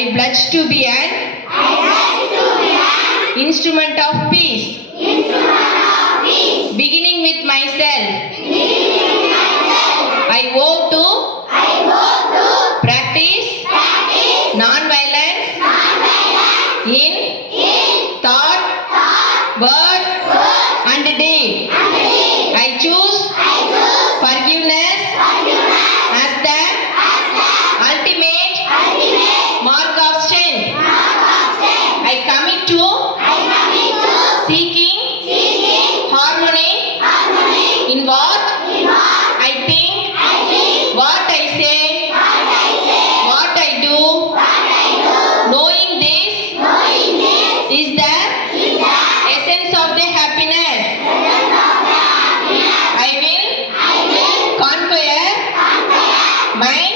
I pledge to be an instrument of peace. Beginning with myself. I vow to practice non-violence in thought, word and deed. I choose forgiveness as the ultimate mark of strength. I commit to seeking harmony in what I think, what I say, what I do. Knowing this is the essence of the happiness. I will conquer my